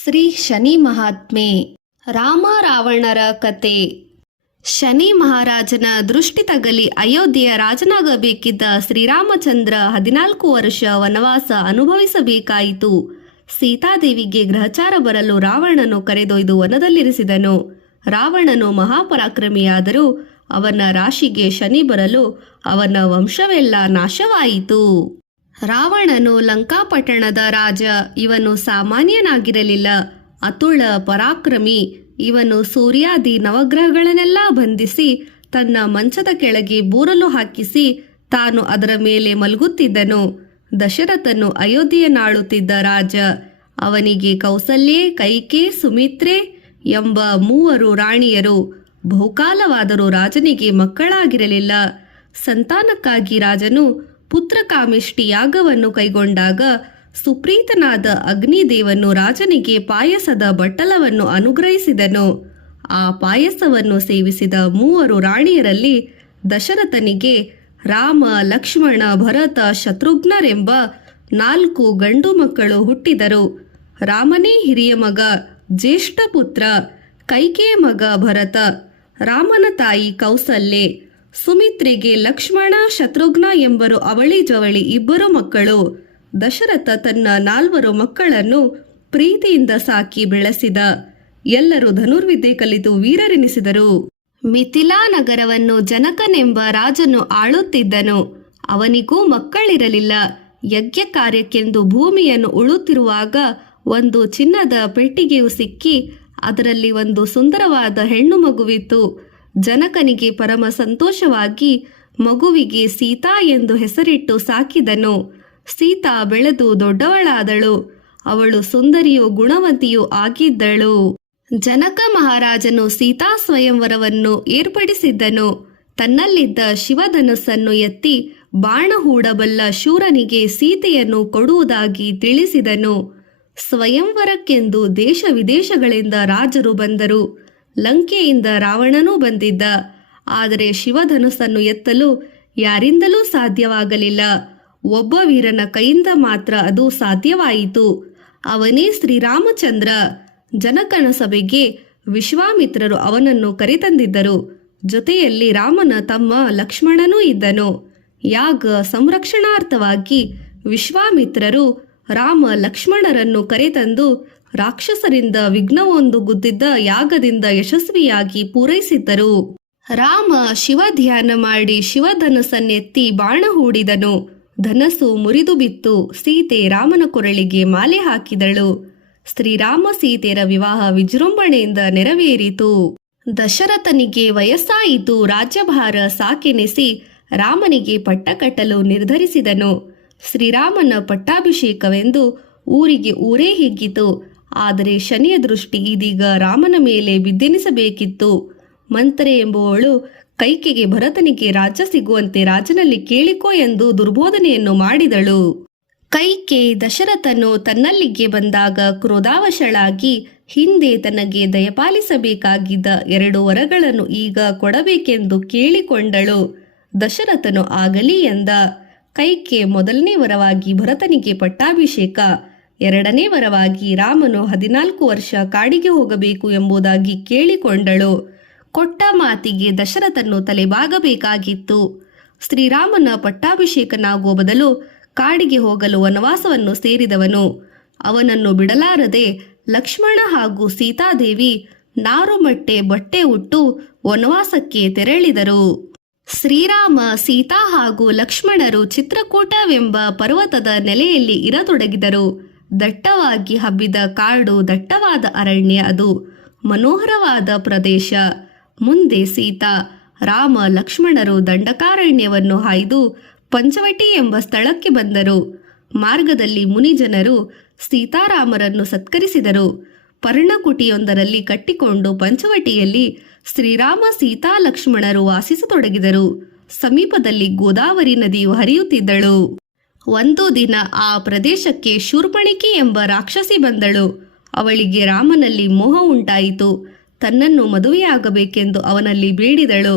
ಶ್ರೀ ಶನಿ ಮಹಾತ್ಮೆ. ರಾಮ ರಾವಣರ ಕತೆ. ಶನಿ ಮಹಾರಾಜನ ದೃಷ್ಟಿ ತಗಲಿ ಅಯೋಧ್ಯೆಯ ರಾಜನಾಗಬೇಕಿದ್ದ ಶ್ರೀರಾಮಚಂದ್ರ 14 ವರ್ಷ ವನವಾಸ ಅನುಭವಿಸಬೇಕಾಯಿತು. ಸೀತಾದೇವಿಗೆ ಗ್ರಹಚಾರ ಬರಲು ರಾವಣನು ಕರೆದೊಯ್ದು ವನದಲ್ಲಿರಿಸಿದನು. ರಾವಣನು ಮಹಾಪರಾಕ್ರಮಿಯಾದರೂ ಅವನ ರಾಶಿಗೆ ಶನಿ ಬರಲು ಅವನ ವಂಶವೆಲ್ಲ ನಾಶವಾಯಿತು. ರಾವಣನು ಲಂಕಾಪಟ್ಟಣದ ರಾಜ. ಇವನು ಸಾಮಾನ್ಯನಾಗಿರಲಿಲ್ಲ, ಅತುಳ ಪರಾಕ್ರಮಿ. ಇವನು ಸೂರ್ಯಾದಿ ನವಗ್ರಹಗಳನ್ನೆಲ್ಲ ಬಂಧಿಸಿ ತನ್ನ ಮಂಚದ ಕೆಳಗೆ ಬೂರಲು ಹಾಕಿಸಿ ತಾನು ಅದರ ಮೇಲೆ ಮಲಗುತ್ತಿದ್ದನು. ದಶರಥನು ಅಯೋಧ್ಯೆಯನ್ನಾಳುತ್ತಿದ್ದ ರಾಜ. ಅವನಿಗೆ ಕೌಸಲ್ಯೆ, ಕೈಕೆ, ಸುಮಿತ್ರೆ ಎಂಬ 3 ರಾಣಿಯರು. ಬಹುಕಾಲವಾದರೂ ರಾಜನಿಗೆ ಮಕ್ಕಳಾಗಿರಲಿಲ್ಲ. ಸಂತಾನಕ್ಕಾಗಿ ರಾಜನು ಪುತ್ರಕಾಮಿಷ್ಟಿ ಯಾಗವನ್ನು ಕೈಗೊಂಡಾಗ ಸುಪ್ರೀತನಾದ ಅಗ್ನಿದೇವನು ರಾಜನಿಗೆ ಪಾಯಸದ ಬಟ್ಟಲವನ್ನು ಅನುಗ್ರಹಿಸಿದನು. ಆ ಪಾಯಸವನ್ನು ಸೇವಿಸಿದ 3 ರಾಣಿಯರಲ್ಲಿ ದಶರಥನಿಗೆ ರಾಮ, ಲಕ್ಷ್ಮಣ, ಭರತ, ಶತ್ರುಘ್ನರೆಂಬ 4 ಗಂಡು ಮಕ್ಕಳು ಹುಟ್ಟಿದರು. ರಾಮನೇ ಹಿರಿಯ ಮಗ, ಜ್ಯೇಷ್ಠ ಪುತ್ರ. ಕೈಕೆಯ ಮಗ ಭರತ. ರಾಮನ ತಾಯಿ ಕೌಸಲ್ಯೆ. ಸುಮಿತ್ರೆಗೆ ಲಕ್ಷ್ಮಣ, ಶತ್ರುಘ್ನ ಎಂಬರು ಅವಳಿ ಜವಳಿ 2 ಮಕ್ಕಳು. ದಶರಥ ತನ್ನ 4 ಮಕ್ಕಳನ್ನು ಪ್ರೀತಿಯಿಂದ ಸಾಕಿ ಬೆಳೆಸಿದ. ಎಲ್ಲರೂ ಧನುರ್ವಿದ್ಯೆ ಕಲಿತು ವೀರರೆನಿಸಿದರು. ಮಿಥಿಲಾ ನಗರವನ್ನು ಜನಕನೆಂಬ ರಾಜನು ಆಳುತ್ತಿದ್ದನು. ಅವನಿಗೂ ಮಕ್ಕಳಿರಲಿಲ್ಲ. ಯಜ್ಞ ಕಾರ್ಯಕ್ಕೆಂದು ಭೂಮಿಯನ್ನು ಉಳುತ್ತಿರುವಾಗ ಒಂದು ಚಿನ್ನದ ಪೆಟ್ಟಿಗೆಯು ಸಿಕ್ಕಿ ಅದರಲ್ಲಿ ಒಂದು ಸುಂದರವಾದ ಹೆಣ್ಣು ಮಗುವಿತ್ತು. ಜನಕನಿಗೆ ಪರಮ ಸಂತೋಷವಾಗಿ ಮಗುವಿಗೆ ಸೀತಾ ಎಂದು ಹೆಸರಿಟ್ಟು ಸಾಕಿದನು. ಸೀತಾ ಬೆಳೆದು ದೊಡ್ಡವಳಾದಳು. ಅವಳು ಸುಂದರಿಯೂ ಗುಣವಂತಿಯೂ ಆಗಿದ್ದಳು. ಜನಕ ಮಹಾರಾಜನು ಸೀತಾ ಸ್ವಯಂವರವನ್ನು ಏರ್ಪಡಿಸಿದ್ದನು. ತನ್ನಲ್ಲಿದ್ದ ಶಿವಧನುಸ್ಸನ್ನು ಎತ್ತಿ ಬಾಣ ಹೂಡಬಲ್ಲ ಶೂರನಿಗೆ ಸೀತೆಯನ್ನು ಕೊಡುವುದಾಗಿ ತಿಳಿಸಿದನು. ಸ್ವಯಂವರಕ್ಕೆಂದು ದೇಶ ವಿದೇಶಗಳಿಂದ ರಾಜರು ಬಂದರು. ಲಂಕೆಯಿಂದ ರಾವಣನೂ ಬಂದಿದ್ದ. ಆದರೆ ಶಿವಧನುಸ್ಸನ್ನು ಎತ್ತಲು ಯಾರಿಂದಲೂ ಸಾಧ್ಯವಾಗಲಿಲ್ಲ. ಒಬ್ಬ ವೀರನ ಕೈಯಿಂದ ಮಾತ್ರ ಅದು ಸಾಧ್ಯವಾಯಿತು. ಅವನೇ ಶ್ರೀರಾಮಚಂದ್ರ. ಜನಕನ ಸಭೆಗೆ ವಿಶ್ವಾಮಿತ್ರರು ಅವನನ್ನು ಕರೆತಂದಿದ್ದರು. ಜೊತೆಯಲ್ಲಿ ರಾಮನ ತಮ್ಮ ಲಕ್ಷ್ಮಣನೂ ಇದ್ದನು. ಯಾಗ ಸಂರಕ್ಷಣಾರ್ಥವಾಗಿ ವಿಶ್ವಾಮಿತ್ರರು ರಾಮ ಲಕ್ಷ್ಮಣರನ್ನು ಕರೆತಂದು ರಾಕ್ಷಸರಿಂದ ವಿಘ್ನವೊಂದು ಗುದ್ದಿದ್ದ ಯಾಗದಿಂದ ಯಶಸ್ವಿಯಾಗಿ ಪೂರೈಸಿದ್ದರು. ರಾಮ ಶಿವ ಧ್ಯಾನ ಮಾಡಿ ಶಿವಧನುಸ್ಸನ್ನೆತ್ತಿ ಬಾಣ ಹೂಡಿದನು. ಧನಸ್ಸು ಮುರಿದು ಬಿತ್ತು. ಸೀತೆ ರಾಮನ ಕೊರಳಿಗೆ ಮಾಲೆ ಹಾಕಿದಳು. ಶ್ರೀರಾಮ ಸೀತೆಯರ ವಿವಾಹ ವಿಜೃಂಭಣೆಯಿಂದ ನೆರವೇರಿತು. ದಶರಥನಿಗೆ ವಯಸ್ಸಾಯಿತು. ರಾಜ್ಯಭಾರ ಸಾಕೆನಿಸಿ ರಾಮನಿಗೆ ಪಟ್ಟ ಕಟ್ಟಲು ನಿರ್ಧರಿಸಿದನು. ಶ್ರೀರಾಮನ ಪಟ್ಟಾಭಿಷೇಕವೆಂದು ಊರಿಗೆ ಊರೇ ಹಿಗ್ಗಿತು. ಆದರೆ ಶನಿಯ ದೃಷ್ಟಿ ಇದೀಗ ರಾಮನ ಮೇಲೆ ಬಿದ್ದೆನಿಸಬೇಕಿತ್ತು. ಮಂತ್ರೆ ಎಂಬುವಳು ಕೈಕೆಗೆ ಭರತನಿಗೆ ರಾಜ್ಯ ಸಿಗುವಂತೆ ರಾಜನಲ್ಲಿ ಕೇಳಿಕೋ ಎಂದು ದುರ್ಬೋಧನೆಯನ್ನು ಮಾಡಿದಳು. ಕೈಕೆ ದಶರಥನು ತನ್ನಲ್ಲಿಗೆ ಬಂದಾಗ ಕ್ರೋಧಾವಶಳಾಗಿ ಹಿಂದೆ ತನಗೆ ದಯಪಾಲಿಸಬೇಕಾಗಿದ್ದ 2 ವರಗಳನ್ನು ಈಗ ಕೊಡಬೇಕೆಂದು ಕೇಳಿಕೊಂಡಳು. ದಶರಥನು ಆಗಲಿ ಎಂದ. ಕೈಕೆ 1ನೇ ವರವಾಗಿ ಭರತನಿಗೆ ಪಟ್ಟಾಭಿಷೇಕ, 2ನೇ ವರವಾಗಿ ರಾಮನು 14 ವರ್ಷ ಕಾಡಿಗೆ ಹೋಗಬೇಕು ಎಂಬುದಾಗಿ ಕೇಳಿಕೊಂಡಳು. ಕೊಟ್ಟ ಮಾತಿಗೆ ದಶರಥನು ತಲೆಬಾಗಬೇಕಾಗಿತ್ತು. ಶ್ರೀರಾಮನ ಪಟ್ಟಾಭಿಷೇಕನಾಗುವ ಬದಲು ಕಾಡಿಗೆ ಹೋಗಲು ವನವಾಸವನ್ನು ಸೇರಿದವನು. ಅವನನ್ನು ಬಿಡಲಾರದೆ ಲಕ್ಷ್ಮಣ ಹಾಗೂ ಸೀತಾದೇವಿ ನಾರುಮಟ್ಟೆ ಬಟ್ಟೆ ಉಟ್ಟು ವನವಾಸಕ್ಕೆ ತೆರಳಿದರು. ಶ್ರೀರಾಮ, ಸೀತಾ ಹಾಗೂ ಲಕ್ಷ್ಮಣರು ಚಿತ್ರಕೂಟವೆಂಬ ಪರ್ವತದ ನೆಲೆಯಲ್ಲಿ ಇರತೊಡಗಿದರು. ದಟ್ಟವಾಗಿ ಹಬ್ಬಿದ ಕಾಡು, ದಟ್ಟವಾದ ಅರಣ್ಯ. ಅದು ಮನೋಹರವಾದ ಪ್ರದೇಶ. ಮುಂದೆ ಸೀತಾ, ರಾಮ, ಲಕ್ಷ್ಮಣರು ದಂಡಕಾರಣ್ಯವನ್ನು ಹಾಯ್ದು ಪಂಚವಟಿ ಎಂಬ ಸ್ಥಳಕ್ಕೆ ಬಂದರು. ಮಾರ್ಗದಲ್ಲಿ ಮುನಿಜನರು ಸೀತಾರಾಮರನ್ನು ಸತ್ಕರಿಸಿದರು. ಪರ್ಣಕುಟಿಯೊಂದರಲ್ಲಿ ಕಟ್ಟಿಕೊಂಡು ಪಂಚವಟಿಯಲ್ಲಿ ಶ್ರೀರಾಮ, ಸೀತಾ, ಲಕ್ಷ್ಮಣರು ವಾಸಿಸತೊಡಗಿದರು. ಸಮೀಪದಲ್ಲಿ ಗೋದಾವರಿ ನದಿಯು ಹರಿಯುತ್ತಿದ್ದಳು. ಒಂದು ದಿನ ಆ ಪ್ರದೇಶಕ್ಕೆ ಶೂರ್ಪಣಿಕೆ ಎಂಬ ರಾಕ್ಷಸಿ ಬಂದಳು. ಅವಳಿಗೆ ರಾಮನಲ್ಲಿ ಮೋಹ ಉಂಟಾಯಿತು. ತನ್ನನ್ನು ಮದುವೆಯಾಗಬೇಕೆಂದು ಅವನಲ್ಲಿ ಬೇಡಿದಳು.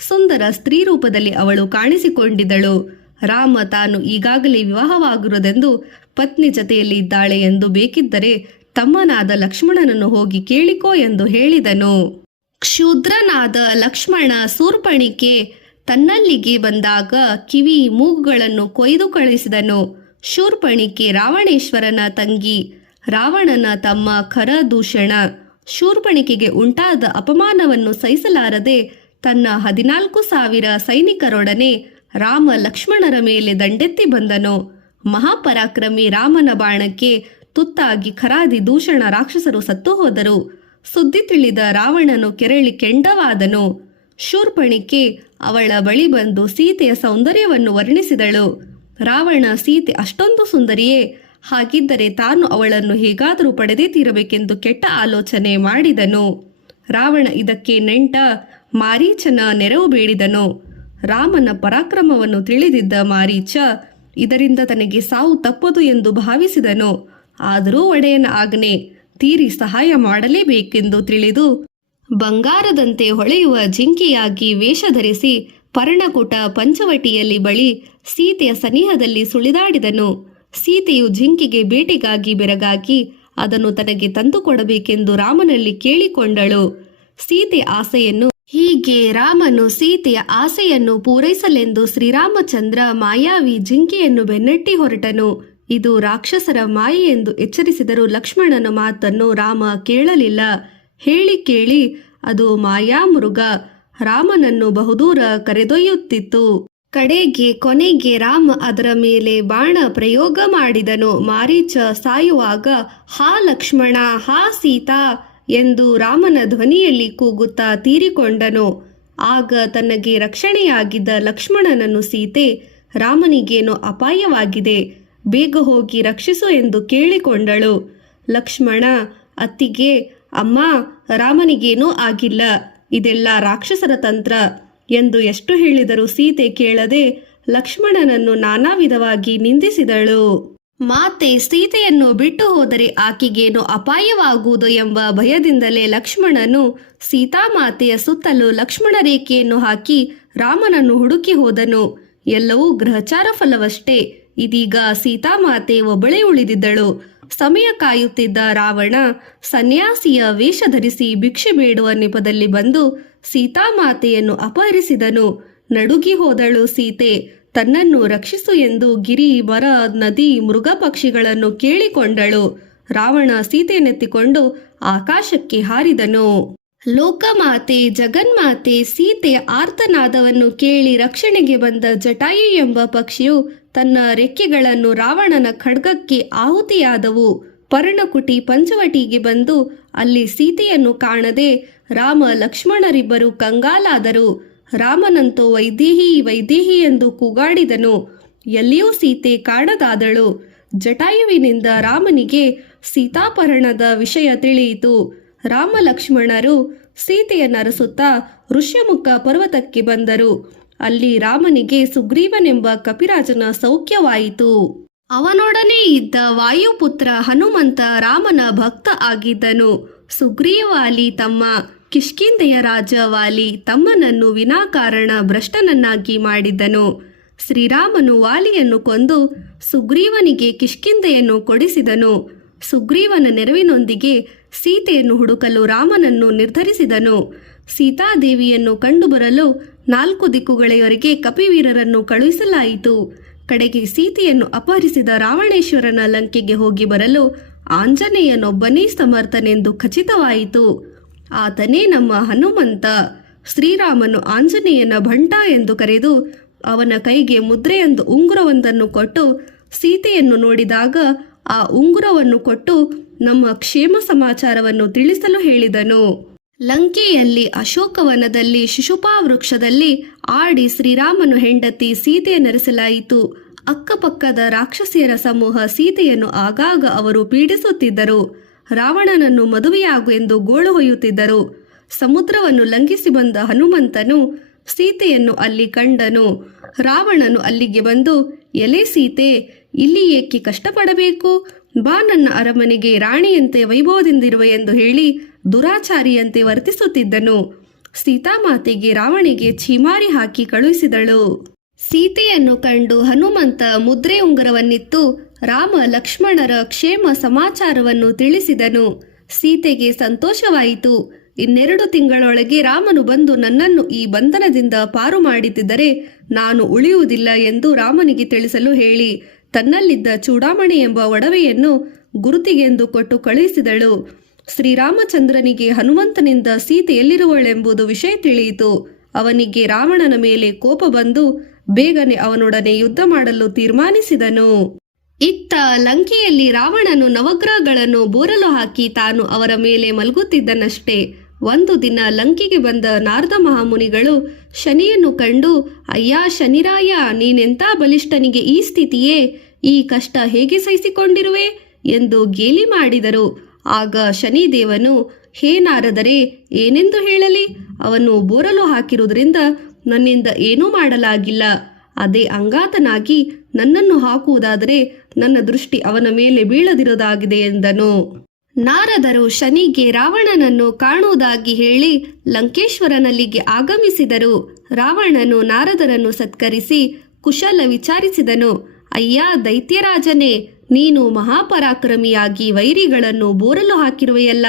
ಸುಂದರ ಸ್ತ್ರೀ ರೂಪದಲ್ಲಿ ಅವಳು ಕಾಣಿಸಿಕೊಂಡಿದ್ದಳು. ರಾಮ ತಾನು ಈಗಾಗಲೇ ವಿವಾಹವಾಗಿರುವುದೆಂದು ಪತ್ನಿ ಜತೆಯಲ್ಲಿ ಇದ್ದಾಳೆ ಎಂದು ಬೇಕಿದ್ದರೆ ತಮ್ಮನಾದ ಲಕ್ಷ್ಮಣನನ್ನು ಹೋಗಿ ಕೇಳಿಕೋ ಎಂದು ಹೇಳಿದನು. ಕ್ಷುದ್ರನಾದ ಲಕ್ಷ್ಮಣ ಶೂರ್ಪಣಿಕೆ ತನ್ನಲ್ಲಿಗೆ ಬಂದಾಗ ಕಿವಿ ಮೂಗುಗಳನ್ನು ಕೊಯ್ದು ಕಳಿಸಿದನು. ಶೂರ್ಪಣಿಕೆ ರಾವಣೇಶ್ವರನ ತಂಗಿ, ರಾವಣನ ತಮ್ಮ ಖರದೂಷಣ. ಶೂರ್ಪಣಿಕೆಗೆ ಉಂಟಾದ ಅಪಮಾನವನ್ನು ಸಹಿಸಲಾರದೆ ತನ್ನ 14,000 ಸೈನಿಕರೊಡನೆ ರಾಮ ಲಕ್ಷ್ಮಣರ ಮೇಲೆ ದಂಡೆತ್ತಿ ಬಂದನು. ಮಹಾಪರಾಕ್ರಮಿ ರಾಮನ ಬಾಣಕ್ಕೆ ತುತ್ತಾಗಿ ಖರಾದಿ ದೂಷಣ ರಾಕ್ಷಸರು ಸತ್ತು ಹೋದರು. ಸುದ್ದಿ ತಿಳಿದ ರಾವಣನು ಕೆರಳಿ ಕೆಂಡವಾದನು. ಶೂರ್ಪಣಿಕೆ ಅವಳ ಬಳಿ ಬಂದು ಸೀತೆಯ ಸೌಂದರ್ಯವನ್ನು ವರ್ಣಿಸಿದಳು. ರಾವಣ, ಸೀತೆ ಅಷ್ಟೊಂದು ಸುಂದರಿಯೇ? ಹಾಗಿದ್ದರೆ ತಾನು ಅವಳನ್ನು ಹೇಗಾದರೂ ಪಡೆದೇ ತೀರಬೇಕೆಂದು ಕೆಟ್ಟ ಆಲೋಚನೆ ಮಾಡಿದನು. ರಾವಣ ಇದಕ್ಕೆ ನೆಂಟ ಮಾರೀಚನ ನೆರವು ಬೇಡಿದನು. ರಾಮನ ಪರಾಕ್ರಮವನ್ನು ತಿಳಿದಿದ್ದ ಮಾರೀಚ ಇದರಿಂದ ತನಗೆ ಸಾವು ತಪ್ಪದು ಎಂದು ಭಾವಿಸಿದನು. ಆದರೂ ಒಡೆಯನ ಆಜ್ಞೆ ತೀರಿ ಸಹಾಯ ಮಾಡಲೇಬೇಕೆಂದು ತಿಳಿದು ಬಂಗಾರದಂತೆ ಹೊಳೆಯುವ ಜಿಂಕೆಯಾಗಿ ವೇಷ ಧರಿಸಿ ಪರ್ಣಕುಟ ಪಂಚವಟಿಯಲ್ಲಿ ಬಳಿ ಸೀತೆಯ ಸನಿಹದಲ್ಲಿ ಸುಳಿದಾಡಿದನು. ಸೀತೆಯು ಜಿಂಕೆಗೆ ಬೇಟೆಗಾಗಿ ಬೆರಗಾಗಿ ಅದನ್ನು ತನಗೆ ತಂದುಕೊಡಬೇಕೆಂದು ರಾಮನಲ್ಲಿ ಕೇಳಿಕೊಂಡಳು. ಸೀತೆ ಆಸೆಯನ್ನು ಹೀಗೆ ರಾಮನು ಸೀತೆಯ ಆಸೆಯನ್ನು ಪೂರೈಸಲೆಂದು ಶ್ರೀರಾಮಚಂದ್ರ ಮಾಯಾವಿ ಜಿಂಕೆಯನ್ನು ಬೆನ್ನಟ್ಟಿ ಹೊರಟನು. ಇದು ರಾಕ್ಷಸರ ಮಾಯೆ ಎಂದು ಎಚ್ಚರಿಸಿದರೂ ಲಕ್ಷ್ಮಣನ ಮಾತನ್ನು ರಾಮ ಕೇಳಲಿಲ್ಲ. ಹೇಳಿ ಕೇಳಿ ಅದು ಮಾಯಾಮೃಗ ರಾಮನನ್ನು ಬಹುದೂರ ಕರೆದೊಯ್ಯುತ್ತಿತ್ತು. ಕೊನೆಗೆ ರಾಮ ಅದರ ಮೇಲೆ ಬಾಣ ಪ್ರಯೋಗ ಮಾಡಿದನು. ಮಾರೀಚ ಸಾಯುವಾಗ ಹಾ ಲಕ್ಷ್ಮಣ, ಹಾ ಸೀತಾ ಎಂದು ರಾಮನ ಧ್ವನಿಯಲ್ಲಿ ಕೂಗುತ್ತಾ ತೀರಿಕೊಂಡನು. ಆಗ ತನಗೆ ರಕ್ಷಣೆಯಾಗಿದ್ದ ಲಕ್ಷ್ಮಣನನ್ನು ಸೀತೆ, ರಾಮನಿಗೇನೋ ಅಪಾಯವಾಗಿದೆ, ಬೇಗ ಹೋಗಿ ರಕ್ಷಿಸು ಎಂದು ಕೇಳಿಕೊಂಡಳು. ಲಕ್ಷ್ಮಣ ಅತ್ತಿಗೆ, ಅಮ್ಮ, ರಾಮನಿಗೇನೂ ಆಗಿಲ್ಲ, ಇದೆಲ್ಲ ರಾಕ್ಷಸರ ತಂತ್ರ ಎಂದು ಎಷ್ಟು ಹೇಳಿದರೂ ಸೀತೆ ಕೇಳದೆ ಲಕ್ಷ್ಮಣನನ್ನು ನಾನಾ ವಿಧವಾಗಿ ನಿಂದಿಸಿದಳು. ಮಾತೆ ಸೀತೆಯನ್ನು ಬಿಟ್ಟು ಹೋದರೆ ಆಕೆಗೇನೋ ಅಪಾಯವಾಗುವುದು ಎಂಬ ಭಯದಿಂದಲೇ ಲಕ್ಷ್ಮಣನು ಸೀತಾಮಾತೆಯ ಸುತ್ತಲೂ ಲಕ್ಷ್ಮಣ ರೇಖೆಯನ್ನು ಹಾಕಿ ರಾಮನನ್ನು ಹುಡುಕಿ ಹೋದನು. ಎಲ್ಲವೂ ಗ್ರಹಚಾರ ಫಲವಷ್ಟೇ. ಇದೀಗ ಸೀತಾಮಾತೆ ಒಬ್ಬಳೇ ಉಳಿದಿದ್ದಳು. ಸಮಯ ಕಾಯುತ್ತಿದ್ದ ರಾವಣ ಸನ್ಯಾಸಿಯ ವೇಷ ಧರಿಸಿ ಭಿಕ್ಷೆ ಬೇಡುವ ನೆಪದಲ್ಲಿ ಬಂದು ಸೀತಾಮಾತೆಯನ್ನು ಅಪಹರಿಸಿದನು. ನಡುಗಿ ಹೋದಳು ಸೀತೆ. ತನ್ನನ್ನು ರಕ್ಷಿಸು ಎಂದು ಗಿರಿ, ಮರ, ನದಿ, ಮೃಗ ಪಕ್ಷಿಗಳನ್ನು ಕೇಳಿಕೊಂಡಳು. ರಾವಣ ಸೀತೆಯನ್ನೆತ್ತಿಕೊಂಡು ಆಕಾಶಕ್ಕೆ ಹಾರಿದನು. ಲೋಕಮಾತೆ ಜಗನ್ಮಾತೆ ಸೀತೆಯ ಆರ್ತನಾದವನ್ನು ಕೇಳಿ ರಕ್ಷಣೆಗೆ ಬಂದ ಜಟಾಯು ಎಂಬ ಪಕ್ಷಿಯು ತನ್ನ ರೆಕ್ಕೆಗಳನ್ನು ರಾವಣನ ಖಡ್ಗಕ್ಕೆ ಆಹುತಿಯಾದವು. ಪರ್ಣಕುಟಿ ಪಂಚವಟಿಗೆ ಬಂದು ಅಲ್ಲಿ ಸೀತೆಯನ್ನು ಕಾಣದೆ ರಾಮ ಲಕ್ಷ್ಮಣರಿಬ್ಬರು ಕಂಗಾಲಾದರು. ರಾಮನಂತೂ ವೈದೇಹಿ ವೈದೇಹಿ ಎಂದು ಕೂಗಾಡಿದನು. ಎಲ್ಲಿಯೂ ಸೀತೆ ಕಾಣದಾದಳು. ಜಟಾಯುವಿನಿಂದ ರಾಮನಿಗೆ ಸೀತಾಪಹರಣದ ವಿಷಯ ತಿಳಿಯಿತು. ರಾಮ ಲಕ್ಷ್ಮಣರು ಸೀತೆಯನ್ನರಸುತ್ತಾ ಋಷ್ಯಮುಖ ಪರ್ವತಕ್ಕೆ ಬಂದರು. ಅಲ್ಲಿ ರಾಮನಿಗೆ ಸುಗ್ರೀವನೆಂಬ ಕಪಿರಾಜನ ಸೌಖ್ಯವಾಯಿತು. ಅವನೊಡನೆ ಇದ್ದ ವಾಯುಪುತ್ರ ಹನುಮಂತ ರಾಮನ ಭಕ್ತ ಆಗಿದ್ದನು. ಸುಗ್ರೀವಾಲಿ ತಮ್ಮ, ಕಿಷ್ಕಿಂಧೆಯ ರಾಜ ವಾಲಿ ತಮ್ಮನನ್ನು ವಿನಾಕಾರಣ ಭ್ರಷ್ಟನನ್ನಾಗಿ ಮಾಡಿದ್ದನು. ಶ್ರೀರಾಮನು ವಾಲಿಯನ್ನು ಕೊಂದು ಸುಗ್ರೀವನಿಗೆ ಕಿಷ್ಕಿಂಧೆಯನ್ನು ಕೊಡಿಸಿದನು. ಸುಗ್ರೀವನ ನೆರವಿನೊಂದಿಗೆ ಸೀತೆಯನ್ನು ಹುಡುಕಲು ರಾಮನನ್ನು ನಿರ್ಧರಿಸಿದನು. ಸೀತಾದೇವಿಯನ್ನು ಕಂಡುಬರಲು 4 ದಿಕ್ಕುಗಳವರೆಗೆ ಕಪಿವೀರರನ್ನು ಕಳುಹಿಸಲಾಯಿತು. ಕಡೆಗೆ ಸೀತೆಯನ್ನು ಅಪಹರಿಸಿದ ರಾವಣೇಶ್ವರನ ಲಂಕೆಗೆ ಹೋಗಿ ಬರಲು ಆಂಜನೇಯನೊಬ್ಬನೇ ಸಮರ್ಥನೆಂದು ಖಚಿತವಾಯಿತು. ಆತನೇ ನಮ್ಮ ಹನುಮಂತ. ಶ್ರೀರಾಮನು ಆಂಜನೇಯನ ಭಂಟ ಎಂದು ಕರೆದು ಅವನ ಕೈಗೆ ಮುದ್ರೆಯೊಂದು ಉಂಗುರವೊಂದನ್ನು ಕೊಟ್ಟು ಸೀತೆಯನ್ನು ನೋಡಿದಾಗ ಆ ಉಂಗುರವನ್ನು ಕೊಟ್ಟು ನಮ್ಮ ಕ್ಷೇಮ ಸಮಾಚಾರವನ್ನು ತಿಳಿಸಲು ಹೇಳಿದನು. ಲಂಕೆಯಲ್ಲಿ ಅಶೋಕವನದಲ್ಲಿ ಶಿಶುಪಾ ವೃಕ್ಷದಲ್ಲಿ ಆಡಿ ಶ್ರೀರಾಮನು ಹೆಂಡತಿ ಸೀತೆಯನ್ನರಿಸಲಾಯಿತು. ಅಕ್ಕಪಕ್ಕದ ರಾಕ್ಷಸಿಯರ ಸಮೂಹ ಸೀತೆಯನ್ನು ಆಗಾಗ ಅವರು ಪೀಡಿಸುತ್ತಿದ್ದರು. ರಾವಣನನ್ನು ಮದುವೆಯಾಗು ಎಂದು ಗೋಳು ಹೊಯ್ಯುತ್ತಿದ್ದರು. ಸಮುದ್ರವನ್ನು ಲಂಘಿಸಿ ಬಂದ ಹನುಮಂತನು ಸೀತೆಯನ್ನು ಅಲ್ಲಿ ಕಂಡನು. ರಾವಣನು ಅಲ್ಲಿಗೆ ಬಂದು, ಎಲೆ ಸೀತೆ, ಇಲ್ಲಿ ಏಕೆ ಕಷ್ಟಪಡಬೇಕು? ಬಾ ನನ್ನ ಅರಮನೆಗೆ, ರಾಣಿಯಂತೆ ವೈಭವದಿಂದಿರುವ ಎಂದು ಹೇಳಿ ದುರಾಚಾರಿಯಂತೆ ವರ್ತಿಸುತ್ತಿದ್ದನು. ಸೀತಾಮಾತೆಗೆ ರಾವಣಿಗೆ ಛೀಮಾರಿ ಹಾಕಿ ಕಳುಹಿಸಿದಳು. ಸೀತೆಯನ್ನು ಕಂಡು ಹನುಮಂತ ಮುದ್ರೆ ಉಂಗುರವನ್ನಿತ್ತು ರಾಮ ಲಕ್ಷ್ಮಣರ ಕ್ಷೇಮ ಸಮಾಚಾರವನ್ನು ತಿಳಿಸಿದನು. ಸೀತೆಗೆ ಸಂತೋಷವಾಯಿತು. 2 ತಿಂಗಳೊಳಗೆ ರಾಮನು ಬಂದು ನನ್ನನ್ನು ಈ ಬಂಧನದಿಂದ ಪಾರು ಮಾಡಿದ್ದರೆ ನಾನು ಉಳಿಯುವುದಿಲ್ಲ ಎಂದು ರಾಮನಿಗೆ ತಿಳಿಸಲು ಹೇಳಿ ತನ್ನಲ್ಲಿದ್ದ ಚೂಡಾಮಣಿ ಎಂಬ ಒಡವೆಯನ್ನು ಗುರುತಿಗೆಂದು ಕೊಟ್ಟು ಕಳುಹಿಸಿದಳು. ಶ್ರೀರಾಮಚಂದ್ರನಿಗೆ ಹನುಮಂತನಿಂದ ಸೀತೆ ಎಲ್ಲಿರುವಳೆಂಬುದು ವಿಷಯ ತಿಳಿಯಿತು. ಅವನಿಗೆ ರಾವಣನ ಮೇಲೆ ಕೋಪ ಬಂದು ಬೇಗನೆ ಅವನೊಡನೆ ಯುದ್ಧ ಮಾಡಲು ತೀರ್ಮಾನಿಸಿದನು. ಇತ್ತ ಲಂಕೆಯಲ್ಲಿ ರಾವಣನು ನವಗ್ರಹಗಳನ್ನು ಬೋರಲು ಹಾಕಿ ತಾನು ಅವರ ಮೇಲೆ ಮಲಗುತ್ತಿದ್ದನಷ್ಟೇ. ಒಂದು ದಿನ ಲಂಕೆಗೆ ಬಂದ ನಾರದ ಮಹಾಮುನಿಗಳು ಶನಿಯನ್ನು ಕಂಡು, ಅಯ್ಯ ಶನಿರಾಯ, ನೀನೆಂಥ ಬಲಿಷ್ಠನಿಗೆ ಈ ಸ್ಥಿತಿಯೇ, ಈ ಕಷ್ಟ ಹೇಗೆ ಸಹಿಸಿಕೊಂಡಿರುವೆ ಎಂದು ಗೇಲಿ ಮಾಡಿದರು. ಆಗ ಶನಿದೇವನು, ಹೇ ನಾರದರೆ, ಏನೆಂದು ಹೇಳಲಿ, ಅವನು ಬೋರಲು ಹಾಕಿರುವುದರಿಂದ ನನ್ನಿಂದ ಏನೂ ಮಾಡಲಾಗಿಲ್ಲ. ಅದೇ ಅಂಗಾತನಾಗಿ ನನ್ನನ್ನು ಹಾಕುವುದಾದರೆ ನನ್ನ ದೃಷ್ಟಿ ಅವನ ಮೇಲೆ ಬೀಳದಿರುವುದಾಗಿದೆ ಎಂದನು. ನಾರದರು ಶನಿಗೆ ರಾವಣನನ್ನು ಕಾಣುವುದಾಗಿ ಹೇಳಿ ಲಂಕೇಶ್ವರನಲ್ಲಿಗೆ ಆಗಮಿಸಿದರು. ರಾವಣನು ನಾರದರನ್ನು ಸತ್ಕರಿಸಿ ಕುಶಲ ವಿಚಾರಿಸಿದನು. ಅಯ್ಯ ದೈತ್ಯರಾಜನೇ, ನೀನು ಮಹಾಪರಾಕ್ರಮಿಯಾಗಿ ವೈರಿಗಳನ್ನು ಬೋರಲು ಹಾಕಿರುವೆಯಲ್ಲ,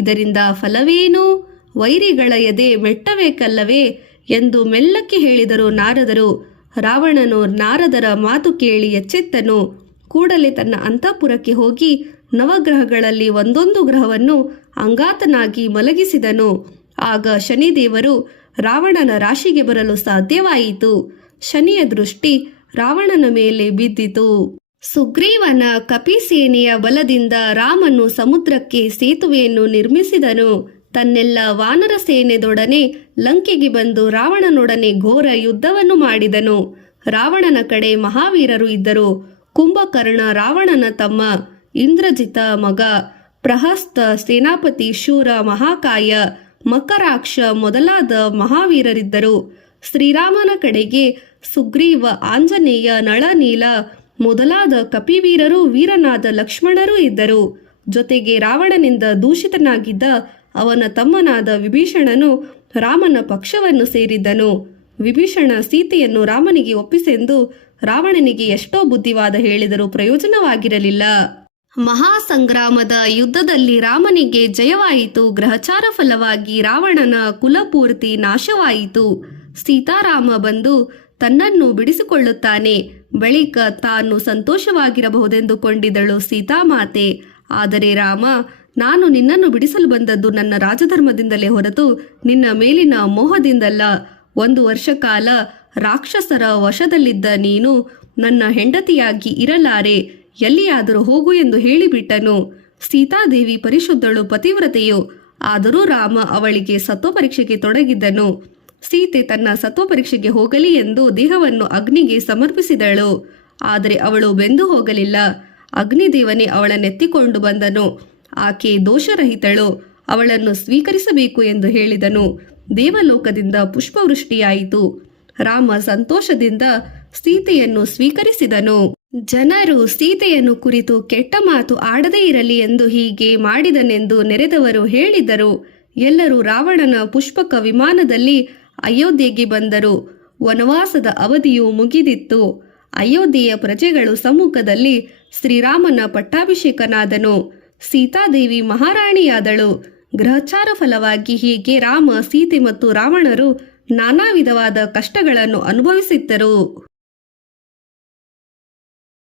ಇದರಿಂದ ಫಲವೇನು? ವೈರಿಗಳ ಎದೆ ಮೆಟ್ಟಬೇಕಲ್ಲವೇ ಎಂದು ಮೆಲ್ಲಕ್ಕೆ ಹೇಳಿದರು ನಾರದರು. ರಾವಣನು ನಾರದರ ಮಾತು ಕೇಳಿ ಎಚ್ಚೆತ್ತನು. ಕೂಡಲೇ ತನ್ನ ಅಂತಃಪುರಕ್ಕೆ ಹೋಗಿ ನವಗ್ರಹಗಳಲ್ಲಿ ಒಂದೊಂದು ಗ್ರಹವನ್ನು ಅಂಗಾತನಾಗಿ ಮಲಗಿಸಿದನು. ಆಗ ಶನಿದೇವರು ರಾವಣನ ರಾಶಿಗೆ ಬರಲು ಸಾಧ್ಯವಾಯಿತು. ಶನಿಯ ದೃಷ್ಟಿ ರಾವಣನ ಮೇಲೆ ಬಿದ್ದಿತು. ಸುಗ್ರೀವನ ಕಪಿಸೇನೆಯ ಬಲದಿಂದ ರಾಮನು ಸಮುದ್ರಕ್ಕೆ ಸೇತುವೆಯನ್ನು ನಿರ್ಮಿಸಿದನು. ತನ್ನೆಲ್ಲ ವಾನರ ಸೇನೆದೊಡನೆ ಲಂಕೆಗೆ ಬಂದು ರಾವಣನೊಡನೆ ಘೋರ ಯುದ್ಧವನ್ನು ಮಾಡಿದನು. ರಾವಣನ ಕಡೆ ಮಹಾವೀರರು ಇದ್ದರು. ಕುಂಭಕರ್ಣ ರಾವಣನ ತಮ್ಮ, ಇಂದ್ರಜಿತ ಮಗ, ಪ್ರಹಸ್ತ ಸೇನಾಪತಿ ಶೂರ ಮಹಾಕಾಯ, ಮಕರಾಕ್ಷ ಮೊದಲಾದ ಮಹಾವೀರರಿದ್ದರು. ಶ್ರೀರಾಮನ ಕಡೆಗೆ ಸುಗ್ರೀವ, ಆಂಜನೇಯ, ನಳನೀಲ ಮೊದಲಾದ ಕಪಿವೀರರು, ವೀರನಾದ ಲಕ್ಷ್ಮಣರೂ ಇದ್ದರು. ಜೊತೆಗೆ ರಾವಣನಿಂದ ದೂಷಿತನಾಗಿದ್ದ ಅವನ ತಮ್ಮನಾದ ವಿಭೀಷಣನು ರಾಮನ ಪಕ್ಷವನ್ನು ಸೇರಿದ್ದನು. ವಿಭೀಷಣ ಸೀತೆಯನ್ನು ರಾಮನಿಗೆ ಒಪ್ಪಿಸೆಂದು ರಾವಣನಿಗೆ ಎಷ್ಟೋ ಬುದ್ಧಿವಾದ ಹೇಳಿದರೂ ಪ್ರಯೋಜನವಾಗಿರಲಿಲ್ಲ. ಮಹಾಸಂಗ್ರಾಮದ ಯುದ್ಧದಲ್ಲಿ ರಾಮನಿಗೆ ಜಯವಾಯಿತು. ಗ್ರಹಚಾರ ಫಲವಾಗಿ ರಾವಣನ ಕುಲಪೂರ್ತಿ ನಾಶವಾಯಿತು. ಸೀತಾರಾಮ ಬಂದು ತನ್ನನ್ನು ಬಿಡಿಸಿಕೊಳ್ಳುತ್ತಾನೆ. ಬಳಿಕ ತಾನು ಸಂತೋಷವಾಗಿರಬಹುದೆಂದುಕೊಂಡಿದ್ದಳು ಸೀತಾಮಾತೆ. ಆದರೆ ರಾಮ, ನಾನು ನಿನ್ನನ್ನು ಬಿಡಿಸಲು ಬಂದದ್ದು ನನ್ನ ರಾಜಧರ್ಮದಿಂದಲೇ ಹೊರತು ನಿನ್ನ ಮೇಲಿನ ಮೋಹದಿಂದಲ್ಲ. 1 ವರ್ಷ ಕಾಲ ರಾಕ್ಷಸರ ವಶದಲ್ಲಿದ್ದ ನೀನು ನನ್ನ ಹೆಂಡತಿಯಾಗಿ ಇರಲಾರೆ, ಎಲ್ಲಿಯಾದರೂ ಹೋಗು ಎಂದು ಹೇಳಿಬಿಟ್ಟನು. ಸೀತಾದೇವಿ ಪರಿಶುದ್ಧಳು, ಪತಿವ್ರತೆಯು. ಆದರೂ ರಾಮ ಅವಳಿಗೆ ಸತ್ವಪರೀಕ್ಷೆಗೆ ತೊಡಗಿದ್ದನು. ಸೀತೆ ತನ್ನ ಸತ್ವಪರೀಕ್ಷೆಗೆ ಹೋಗಲಿ ಎಂದು ದೇಹವನ್ನು ಅಗ್ನಿಗೆ ಸಮರ್ಪಿಸಿದಳು. ಆದರೆ ಅವಳು ಬೆಂದು ಹೋಗಲಿಲ್ಲ. ಅಗ್ನಿದೇವನೇ ಅವಳನ್ನೆತ್ತಿಕೊಂಡು ಬಂದನು. ಆಕೆ ದೋಷರಹಿತಳು, ಅವಳನ್ನು ಸ್ವೀಕರಿಸಬೇಕು ಎಂದು ಹೇಳಿದನು. ದೇವಲೋಕದಿಂದ ಪುಷ್ಪವೃಷ್ಟಿಯಾಯಿತು. ರಾಮ ಸಂತೋಷದಿಂದ ಸೀತೆಯನ್ನು ಸ್ವೀಕರಿಸಿದನು. ಜನರು ಸೀತೆಯನ್ನು ಕುರಿತು ಕೆಟ್ಟ ಮಾತು ಆಡದೇ ಇರಲಿ ಎಂದು ಹೀಗೆ ಮಾಡಿದನೆಂದು ನೆರೆದವರು ಹೇಳಿದರು. ಎಲ್ಲರೂ ರಾವಣನ ಪುಷ್ಪಕ ವಿಮಾನದಲ್ಲಿ ಅಯೋಧ್ಯೆಗೆ ಬಂದರು. ವನವಾಸದ ಅವಧಿಯು ಮುಗಿದಿತ್ತು. ಅಯೋಧ್ಯೆಯ ಪ್ರಜೆಗಳು ಸಮ್ಮುಖದಲ್ಲಿ ಶ್ರೀರಾಮನ ಪಟ್ಟಾಭಿಷೇಕನಾದನು. ಸೀತಾದೇವಿ ಮಹಾರಾಣಿಯಾದಳು. ಗ್ರಹಚಾರ ಫಲವಾಗಿ ಹೀಗೆ ರಾಮ, ಸೀತೆ ಮತ್ತು ರಾವಣರು ನಾನಾ ವಿಧವಾದ ಕಷ್ಟಗಳನ್ನು ಅನುಭವಿಸಿದ್ದರು.